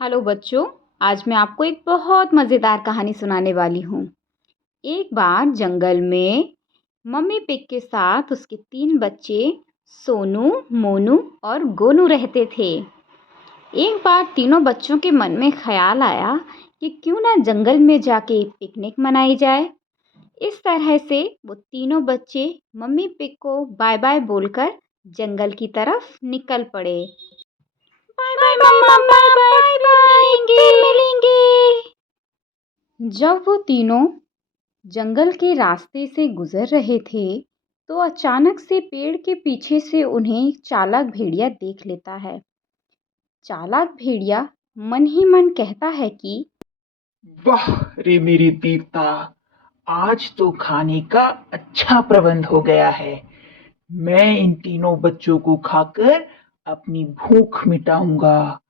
Hello बच्चों। आज मैं आपको एक बहुत मज़ेदार कहानी सुनाने वाली हूँ। एक बार जंगल में मम्मी पिग के साथ उसके 3 बच्चे सोनू, मोनू और गोनू रहते थे। एक बार तीनों बच्चों के मन में ख्याल आया कि क्यों ना जंगल में जाके पिकनिक मनाई जाए। इस तरह से वो तीनों बच्चे मम्मी पिग को बाय बाय बोलकर जंगल की तरफ निकल पड़े। बाय बाय मम्मा, बाय बाय, फिर मिलेंगे। जब वो तीनों जंगल के रास्ते से गुजर रहे थे तो अचानक से पेड़ के पीछे से उन्हें चालाक भेड़िया देख लेता है। चालाक भेड़िया मन ही मन कहता है कि वाह रे मेरे देवता, आज तो खाने का अच्छा प्रबंध हो गया है। मैं इन तीनों बच्चों को खाकर अपनी भूख मिटाऊंगा।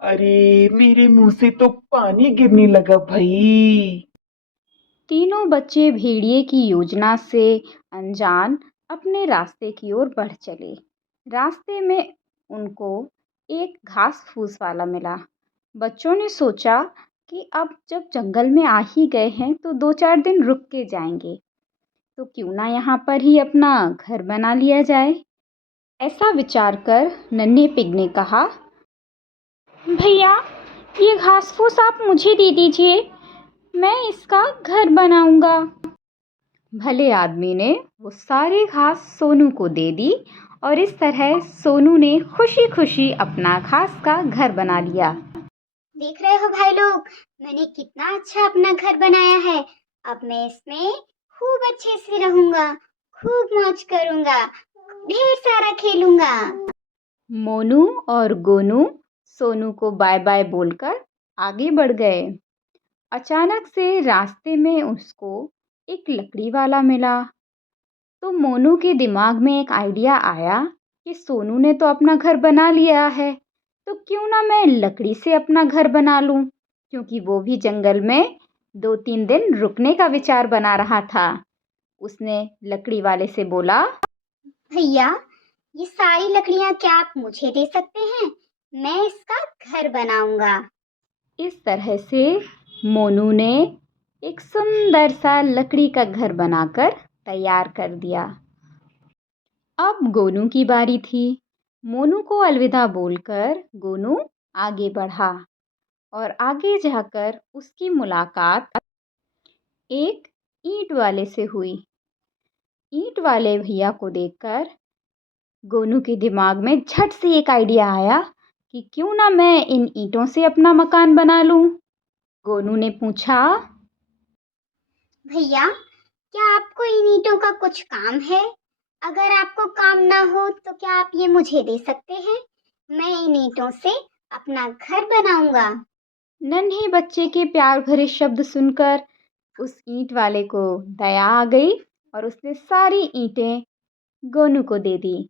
अरे मेरे मुंह से तो पानी गिरने लगा भाई। तीनों बच्चे भेड़िए की योजना से अनजान अपने रास्ते की ओर बढ़ चले। रास्ते में उनको एक घास फूस वाला मिला। बच्चों ने सोचा कि अब जब जंगल में आ ही गए हैं तो 2-4 दिन रुक के जाएंगे, तो क्यों ना यहाँ पर ही अपना घर बना लिया जाए। ऐसा विचार कर नन्हे पिग ने कहा, भैया ये घास फूस आप मुझे दे दीजिए, मैं इसका घर बनाऊंगा। भले आदमी ने वो सारी घास सोनू को दे दी और इस तरह सोनू ने खुशी खुशी अपना घास का घर बना लिया। देख रहे हो भाई लोग, मैंने कितना अच्छा अपना घर बनाया है। अब मैं इसमें खूब अच्छे से रहूंगा, खूब मौज करूंगा, ढेर सारा खेलूंगा। मोनू और गोनू सोनू को बाय बाय बोलकर आगे बढ़ गए। अचानक से रास्ते में उसको एक लकड़ी वाला मिला। तो मोनू के दिमाग में एक आइडिया आया कि सोनू ने तो अपना घर बना लिया है, तो क्यों ना मैं लकड़ी से अपना घर बना लूं, क्योंकि वो भी जंगल में 2-3 दिन रुकने का विचार बना रहा था। उसने लकड़ी वाले से बोला, भैया ये सारी लकड़ियां क्या आप मुझे दे सकते हैं? मैं इसका घर बनाऊंगा। इस तरह से मोनू ने एक सुंदर सा लकड़ी का घर बनाकर तैयार कर दिया। अब गोनू की बारी थी। मोनू को अलविदा बोलकर गोनू आगे बढ़ा और आगे जाकर उसकी मुलाकात एक ईंट वाले से हुई। ईंट वाले भैया को देखकर गोनू के दिमाग में झट से एक आइडिया आया कि क्यों ना मैं इन ईंटों से अपना मकान बना लूं। गोनू ने पूछा, भैया क्या आपको इन ईंटों का कुछ काम है? अगर आपको काम ना हो तो क्या आप ये मुझे दे सकते हैं? मैं इन ईंटों से अपना घर बनाऊंगा। नन्हे बच्चे के प्यार भरे शब्द सुनकर उस ईंट वाले को दया आ गई और उसने सारी ईंटें गोनू को दे दी।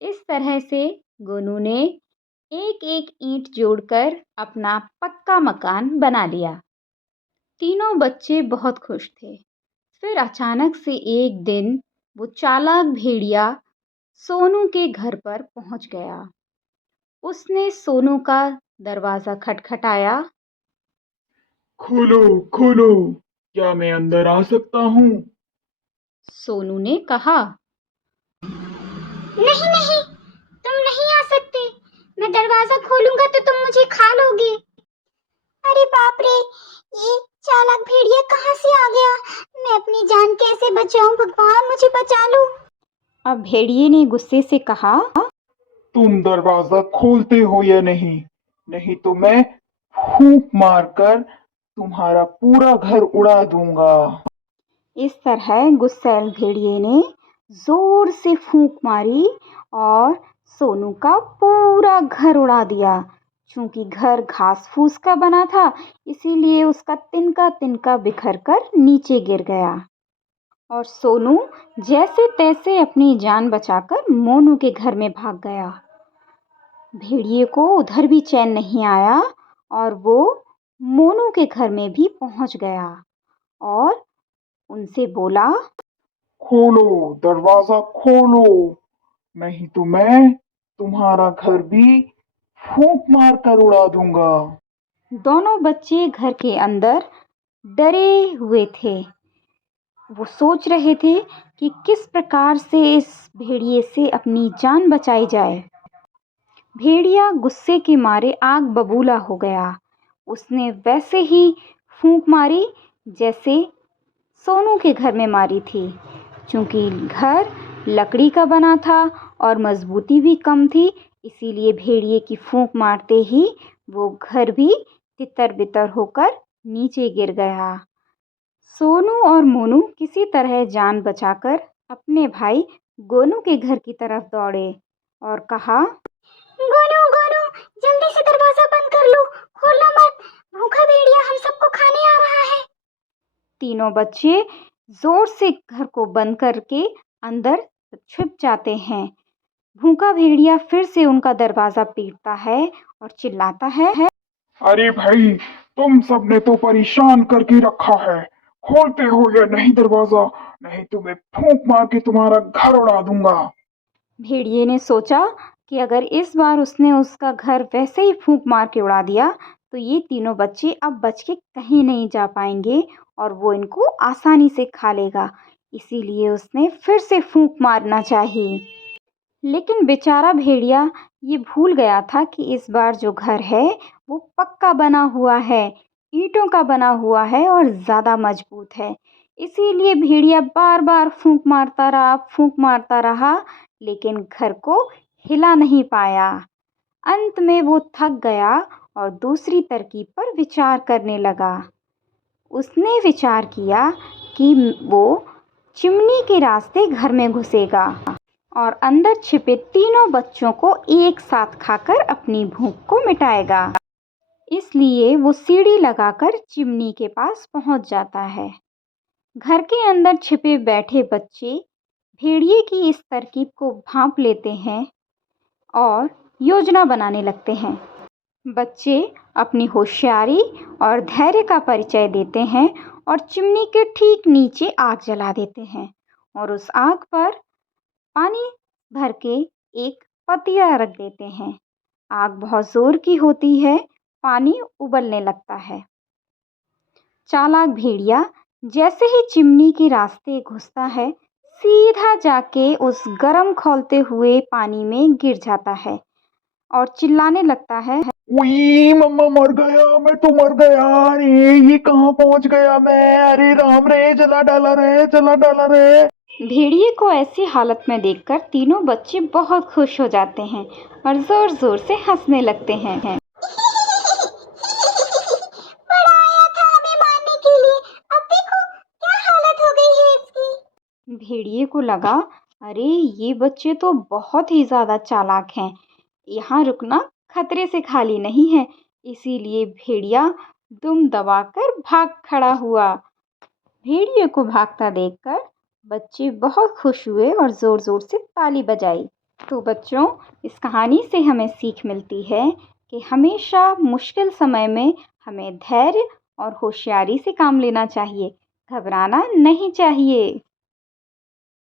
इस तरह से गोनू ने एक एक ईंट जोड़कर अपना पक्का मकान बना लिया। तीनों बच्चे बहुत खुश थे। फिर अचानक से एक दिन वो चालाक भेड़िया सोनू के घर पर पहुंच गया। उसने सोनू का दरवाज़ा खटखटाया। खोलो खोलो, क्या मैं अंदर आ सकता हूँ? सोनू ने कहा, नहीं नहीं, तुम नहीं आ सकते। मैं दरवाजा खोलूंगा तो तुम मुझे खा लोगे। अरे बाप रे, ये चालाक भेड़िया कहाँ से आ गया? मैं अपनी जान कैसे बचाऊं? भगवान मुझे बचा लो। अब भेड़िए ने गुस्से से कहा, तुम दरवाजा खोलते हो या नहीं? नहीं तो मैं फूंक मारकर तुम्हारा पूरा घर उड़ा दूंगा। इस तरह गुस्सैल भेड़िए ने जोर से फूंक मारी और सोनू का पूरा घर उड़ा दिया। चूंकि घर घास फूस का बना था, इसीलिए उसका तिनका तिनका बिखर कर नीचे गिर गया और सोनू जैसे तैसे अपनी जान बचाकर मोनू के घर में भाग गया। भेड़िए को उधर भी चैन नहीं आया और वो मोनू के घर में भी पहुंच गया और उनसे बोला, खोलो, दरवाजा खोलो, नहीं तो मैं तुम्हारा घर भी फूंक मार कर उड़ा दूंगा। दोनों बच्चे घर के अंदर डरे हुए थे। वो सोच रहे थे कि किस प्रकार से इस भेड़िए से अपनी जान बचाई जाए। भेड़िया गुस्से के मारे आग बबूला हो गया। उसने वैसे ही फूंक मारी जैसे सोनू के घर में मारी थी। चूंकि घर लकड़ी का बना था और मजबूती भी कम थी, इसीलिए भेड़िए की फूंक मारते ही वो घर भी तितर-बितर होकर नीचे गिर गया। सोनू और मोनू किसी तरह जान बचाकर अपने भाई गोनू के घर की तरफ दौड़े और कहा, गोनू गोनू जल्दी से दरवाजा बंद कर लो, खोलना मत, भूखा भेड़िया हम सबको खाने आ रहा है। तीनों बच्चे जोर से घर को बंद करके अंदर छिप जाते हैं। भूखा भेड़िया फिर से उनका दरवाजा पीटता है और चिल्लाता है, अरे भाई, तुम सबने तो परेशान करके रखा है। खोलते हो या नहीं दरवाजा, नहीं तो मैं फूंक मार के तुम्हारा घर उड़ा दूंगा। भेड़िए ने सोचा कि अगर इस बार उसने उसका घर वैसे ही फूंक मार के उड़ा दिया तो ये तीनों बच्चे अब बच के कहीं नहीं जा पाएंगे और वो इनको आसानी से खा लेगा। इसीलिए उसने फिर से फूंक मारना चाहिए। लेकिन बेचारा भेड़िया ये भूल गया था कि इस बार जो घर है वो पक्का बना हुआ है, ईंटों का बना हुआ है और ज़्यादा मजबूत है। इसीलिए भेड़िया बार बार फूंक मारता रहा, लेकिन घर को हिला नहीं पाया। अंत में वो थक गया और दूसरी तरकीब पर विचार करने लगा। उसने विचार किया कि वो चिमनी के रास्ते घर में घुसेगा और अंदर छिपे तीनों बच्चों को एक साथ खाकर अपनी भूख को मिटाएगा। इसलिए वो सीढ़ी लगाकर चिमनी के पास पहुंच जाता है। घर के अंदर छिपे बैठे बच्चे भेड़िए की इस तरकीब को भांप लेते हैं और योजना बनाने लगते हैं। बच्चे अपनी होशियारी और धैर्य का परिचय देते हैं और चिमनी के ठीक नीचे आग जला देते हैं और उस आग पर पानी भर के एक पतीला रख देते हैं। आग बहुत जोर की होती है, पानी उबलने लगता है। चालाक भेड़िया जैसे ही चिमनी के रास्ते घुसता है, सीधा जाके उस गर्म खौलते हुए पानी में गिर जाता है और चिल्लाने लगता है, उई मम्मा मर गया, मैं तो मर गया रे, ये कहाँ पहुंच गया मैं। अरे राम रे, चला डाला रे, चला डाला रे। भेड़िए को ऐसी हालत में देखकर तीनों बच्चे बहुत खुश हो जाते हैं और जोर जोर से हंसने लगते हैं। बड़ा आया था हमें मारने के लिए, अब देखो क्या हालत हो गई है इसकी। भेड़िए को लगा, अरे ये बच्चे तो बहुत ही ज्यादा चालाक हैं, यहाँ रुकना खतरे से खाली नहीं है। इसीलिए भेड़िया दुम दबाकर भाग खड़ा हुआ। भेड़िए को भागता देखकर बच्चे बहुत खुश हुए और जोर जोर से ताली बजाई। तो बच्चों, इस कहानी से हमें सीख मिलती है कि हमेशा मुश्किल समय में हमें धैर्य और होशियारी से काम लेना चाहिए, घबराना नहीं चाहिए।